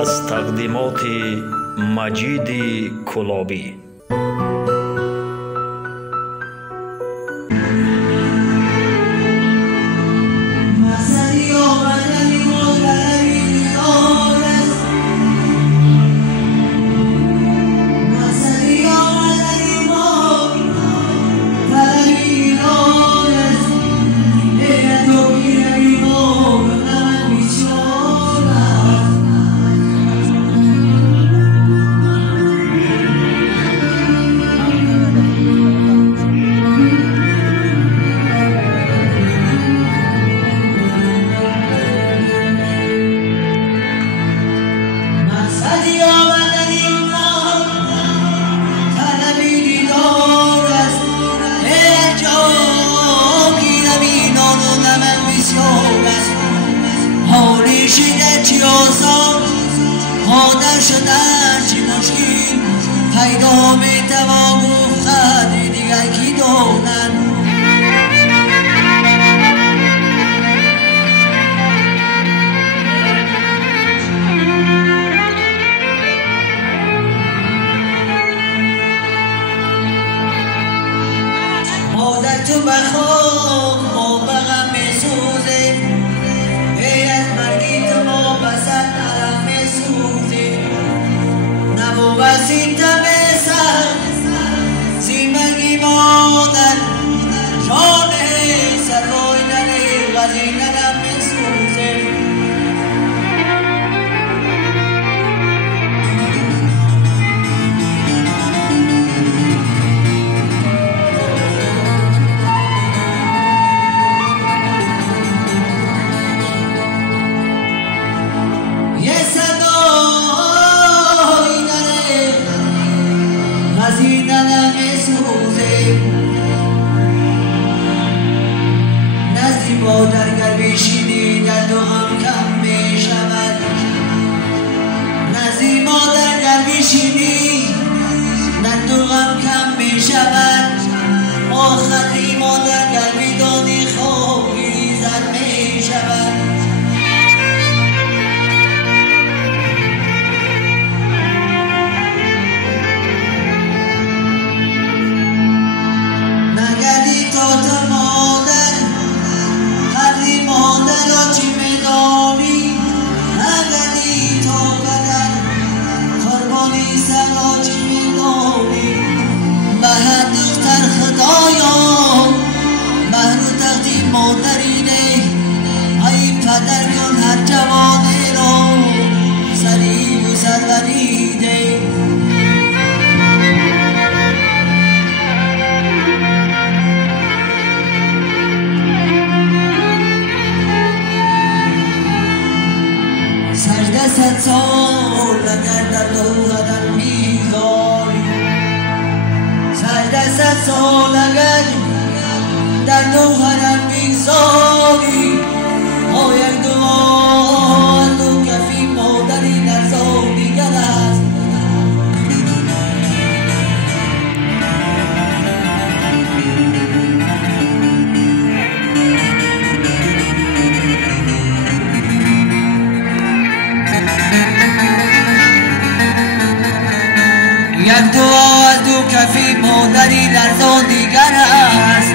از تقدیمات مجید کلابی. مادر شدن چی مشکل پیدا میتوان گفت قدری دیگر کی دونن مادر تو بخواب ما بغم میسوزه ای از مرگی تو ما بسد علم میسوزه نمو بسید تمیسر زیمگی مادر جانه سرای نره غزینه نم میسوزه زیدنم میسوزه نزدی مادر گر بشینی در دو غم کم میشود نزدی مادر گر بشینی در دو غم کم میشود آخری مادر گر بدانی خوابی زد میشود پدر کن هر جوانه رو سریع و سروریده سجده 100 سال اگر در دوحدم بیزاری سجده 100 سال اگر در دوحدم بیزاری او یک دعا تو کفی مادری در زو دیگر است یک دعا تو کفی مادری در زو دیگر است